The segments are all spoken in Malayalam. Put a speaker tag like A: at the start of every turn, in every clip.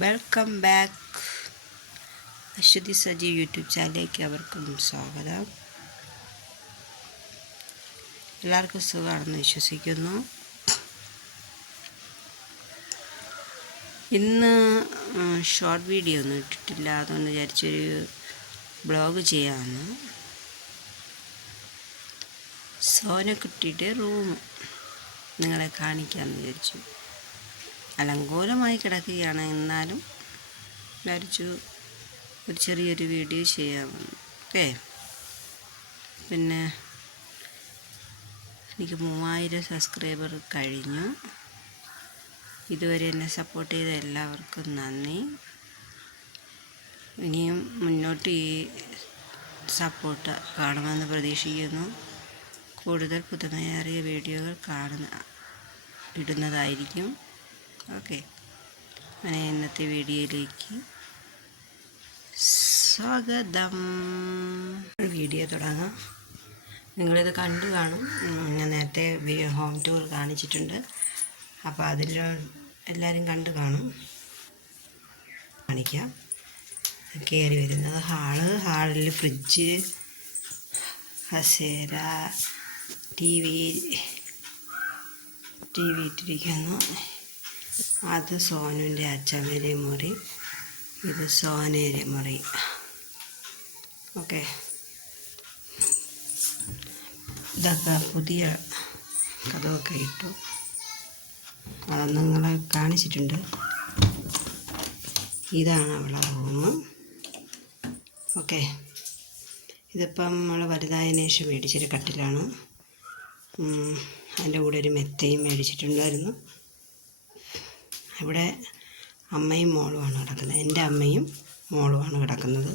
A: Welcome back. Aswathy Saji YouTube ചാനലിലേക്ക് അവർക്കും സ്വാഗതം. എല്ലാവർക്കും സുഖമാണെന്ന് വിശ്വസിക്കുന്നു. ഇന്ന് ഷോർട്ട് വീഡിയോ ഒന്നും ഇട്ടിട്ടില്ല. അതുകൊണ്ട് വിചാരിച്ചൊരു ബ്ലോഗ് ചെയ്യാമെന്ന് സോനക്കുട്ടിയുടെ റൂം നിങ്ങളെ കാണിക്കാമെന്ന് വിചാരിച്ചു. അലങ്കോലമായി കിടക്കുകയാണ്. എന്നാലും വിചാരിച്ചു ഒരു ചെറിയൊരു വീഡിയോ ചെയ്യാം ഓക്കേ? പിന്നെ എനിക്ക് മൂവായിരം സബ്സ്ക്രൈബർ കഴിഞ്ഞു. ഇതുവരെ എന്നെ സപ്പോർട്ട് ചെയ്ത എല്ലാവർക്കും നന്ദി. ഇനിയും മുന്നോട്ട് ഈ സപ്പോർട്ട് കാണുമെന്ന് പ്രതീക്ഷിക്കുന്നു. കൂടുതൽ പുതുമയേറിയ വീഡിയോകൾ കാണുന്ന ഇടുന്നതായിരിക്കും. ഓക്കെ. അങ്ങനെ ഇന്നത്തെ വീഡിയോയിലേക്ക് സ്വാഗതം. വീഡിയോ തുടങ്ങാം. നിങ്ങളിത് കണ്ടു കാണും. ഞാൻ നേരത്തെ ഹോം ടൂർ കാണിച്ചിട്ടുണ്ട്. അപ്പോൾ അതിൽ എല്ലാവരും കണ്ടു കാണും. കാണിക്കാം. കയറി വരുന്നത് ഹാൾ. ഹാളിൽ ഫ്രിഡ്ജ് ഹസേര ടി വി ടി വി ഇട്ടിരിക്കുന്നു. അത് സോനുവിന്റെ അച്ചമ്മേരെ മുറി ഇത് സോനേരെ മുറി. ഓക്കെ. ഇതൊക്കെ പുതിയ കഥമൊക്കെ ഇട്ടു. അത് നിങ്ങളെ കാണിച്ചിട്ടുണ്ട്. ഇതാണ് അവളെ റൂം. ഓക്കെ. ഇതിപ്പം നമ്മൾ വലുതായതിനു ശേഷം മേടിച്ചൊരു കട്ടിലാണ്. അതിന്റെ കൂടെ ഒരു മെത്തയും മേടിച്ചിട്ടുണ്ടായിരുന്നു. ഇവിടെ അമ്മയും മോളുമാണ് കിടക്കുന്നത്. എന്റെ അമ്മയും മോളുമാണ് കിടക്കുന്നത്.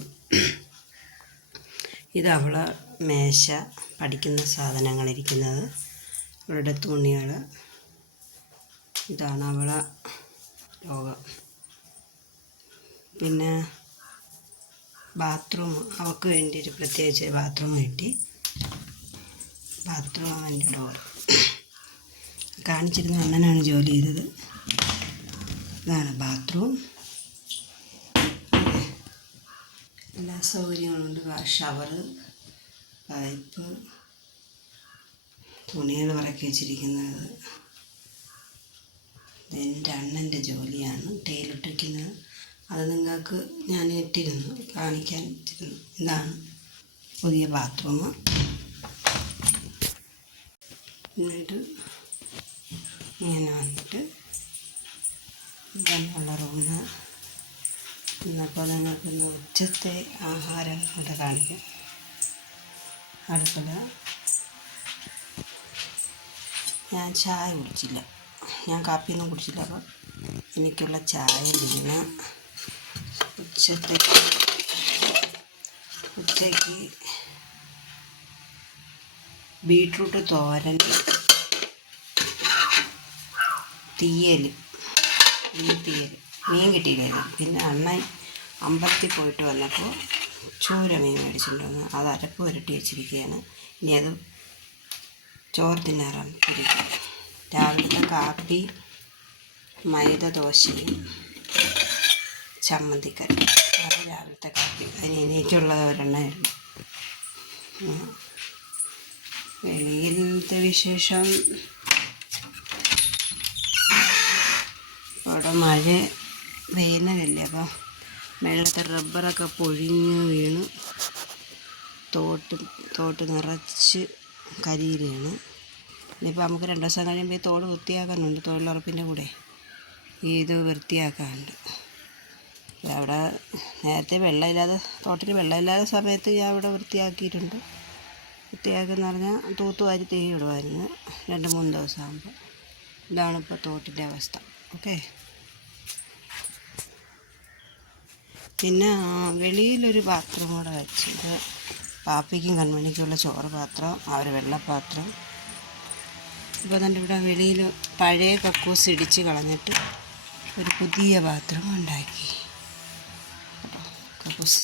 A: ഇത് അവൾ മേശ പഠിക്കുന്ന സാധനങ്ങളിരിക്കുന്നത് അവളുടെ തുണികൾ. ഇതാണ് അവളെ ലോകം. പിന്നെ ബാത്റൂം. അവൾക്ക് ഒരു പ്രത്യേകിച്ച് ബാത്റൂം കിട്ടി. ബാത്റൂം എന്റെ ഡോർ കാണിച്ചിരുന്ന അണ്ണനാണ് ജോലി ചെയ്തത്. ഇതാണ് ബാത്റൂം എല്ലാ സൗകര്യങ്ങളുണ്ട് ഷവർ പൈപ്പ് തുണികൾ പറക്കി വെച്ചിരിക്കുന്നത്. എന്റെ അണ്ണന്റെ ജോലിയാണ്. ടൈലിട്ടിരിക്കുന്നത് അത് നിങ്ങൾക്ക് ഞാൻ ഇട്ടിരുന്നു. കാണിക്കാൻ ഇട്ടിരുന്നു. ഇതാണ് പുതിയ ബാത്റൂം എന്നിട്ട് ഇങ്ങനെ വന്നിട്ട് ഇതാണുള്ള റൂമ് ഇന്നപ്പോൾ നിങ്ങൾക്ക് ഇന്ന് ഉച്ചത്തെ ആഹാരം കൂടെ കാണിക്കാം. അടുക്കള ഞാൻ ചായ കുടിച്ചില്ല. ഞാൻ കാപ്പിയൊന്നും കുടിച്ചില്ല അപ്പോൾ എനിക്കുള്ള ചായ ഇന്ന് ഉച്ചത്തേക്ക് ഉച്ചയ്ക്ക് ബീട്രൂട്ട് തോരൻ തീയൽ തീയൽ മീൻ കിട്ടിയില്ലായിരുന്നു പിന്നെ അണ്ണൻ അമ്പലത്തിൽ പോയിട്ട് വന്നപ്പോൾ ചൂര മീൻ മേടിച്ചിട്ട് വന്നു അത് അരപ്പ് പുരട്ടി വെച്ചിരിക്കുകയാണ്. ഇനി അത് ചോറ് തിന്നാറാണ് പുരട്ടി രാവിലത്തെ കാപ്പി മൈദ ദോശയും ചമ്മന്തിക്കറി. അത് രാവിലത്തെ കാപ്പി. അതിന് എനിക്കുള്ളത് ഒരെണ്ണേ ഉള്ളൂ. ഉം. വെളിയിലത്തെ വിശേഷം? അവിടെ മഴ വേനലല്ലേ അപ്പോൾ വെള്ളത്തെ റബ്ബറൊക്കെ പൊഴിഞ്ഞ് വീണ് തോട്ട് തോട്ട് നിറച്ച് കരിയിലാണ് ഇനിയിപ്പോൾ നമുക്ക് രണ്ട് ദിവസം കഴിയുമ്പോൾ ഈ തോട് വൃത്തിയാക്കാനുണ്ട്. തൊഴിലുറപ്പിന്റെ കൂടെ ഈ ഇത് വൃത്തിയാക്കാനുണ്ട്. അവിടെ നേരത്തെ വെള്ളമില്ലാതെ തോട്ടിൽ വെള്ളമില്ലാത്ത സമയത്ത് ഞാൻ അവിടെ വൃത്തിയാക്കിയിട്ടുണ്ട്. വൃത്തിയാക്കിയെന്ന് പറഞ്ഞാൽ തൂത്തുവാരി തേയി ഇടുമായിരുന്നു രണ്ട് മൂന്ന് ദിവസമാകുമ്പോൾ ഇതാണിപ്പോൾ തോട്ടിന്റെ അവസ്ഥ. ഓക്കെ? പിന്നെ വെളിയിലൊരു പാത്രം കൂടെ വെച്ചിട്ട് പാപ്പയ്ക്കും കൺമണിക്കുള്ള ചോറ് പാത്രം ആ ഒരു വെള്ളപ്പാത്രം. ഇപ്പോൾ തന്നെ ഇവിടെ വെളിയിൽ പഴയ കക്കൂസ് ഇടിച്ച് കളഞ്ഞിട്ട് ഒരു പുതിയ പാത്രം ഉണ്ടാക്കി. കക്കൂസ്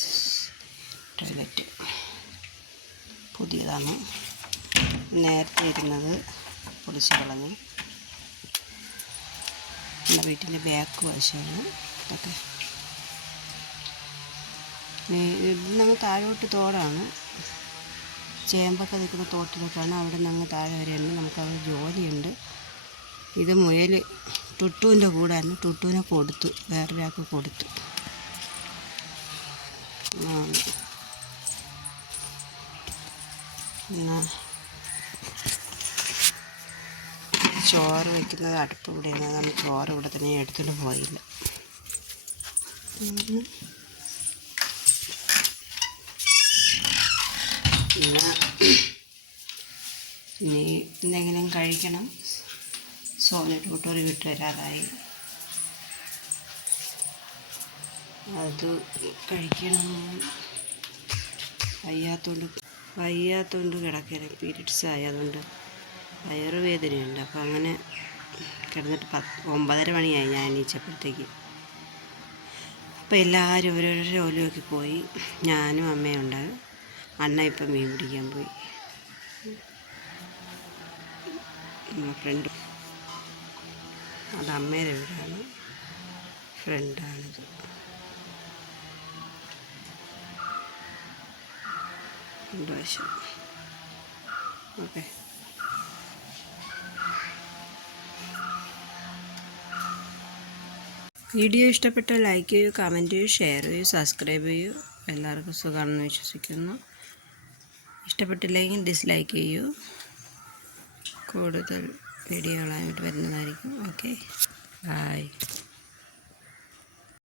A: ടോയ്ലറ്റ്. പുതിയതാണ്. നേരത്തെ ഇരുന്നത് പൊളിച്ച് കളഞ്ഞു. വീട്ടിന്റെ ബാക്ക് വശമാണ്. ഓക്കെ ഇത് നമ്മൾ താഴോട്ട് തോടാണ്. ചേമ്പൊക്കെ നിൽക്കുന്ന തോട്ടിലേക്കാണ് അവിടെ അങ്ങ് താഴെ വരെയുണ്ട് നമുക്ക് അവിടെ ജോലിയുണ്ട്. ഇത് മുയൽ ടുട്ടുവിന്റെ കൂടായിരുന്നു. ടുട്ടുവിനെ കൊടുത്തു. വേറൊരാൾക്ക് കൊടുത്തു. ചോറ് വയ്ക്കുന്നത് അടുപ്പ് ഇവിടെയാണ് അതാണ് ചോറ് ഇവിടെ തന്നെ എടുത്തിട്ട് പോയില്ല. പിന്നെ ഇനി എന്തെങ്കിലും കഴിക്കണം. സോന ടൂട്ടോറി വിട്ട് വരാറായി അത് കഴിക്കണം. വയ്യാത്തോണ്ട് വയ്യാത്തോണ്ട് കിടക്കല പീരീഡ്സ് ആയതുകൊണ്ട് വയറുവേദനയുണ്ട്. അപ്പോൾ അങ്ങനെ കിടന്നിട്ട് പത്ത് ഒമ്പതര മണിയായി ഞാൻ എണീച്ചപ്പോഴത്തേക്ക്. അപ്പോൾ എല്ലാവരും ഓരോരോ ജോലിയൊക്കെ പോയി. ഞാനും അമ്മയും ഉണ്ടാകും അണ്ണ ഇപ്പം മീൻ പിടിക്കാൻ പോയി. ഫ്രണ്ട് അത് അമ്മയുടെ വീടാണ്. ഫ്രണ്ടാണിത് രണ്ട് വശം. ഓക്കെ. വീഡിയോ ഇഷ്ടപ്പെട്ടാൽ ലൈക്ക് ചെയ്യൂ കമന്റ് ചെയ്യൂ ഷെയർ ചെയ്യൂ സബ്സ്ക്രൈബ് ചെയ്യൂ. എല്ലാവർക്കും സുഖമാണെന്ന് വിശ്വസിക്കുന്നു. ഇഷ്ടപ്പെട്ടില്ലെങ്കിൽ ഡിസ്ലൈക്ക് ചെയ്യൂ. കൂടുതൽ വീഡിയോകളായിട്ട് വരുന്നതായിരിക്കും. Okay bye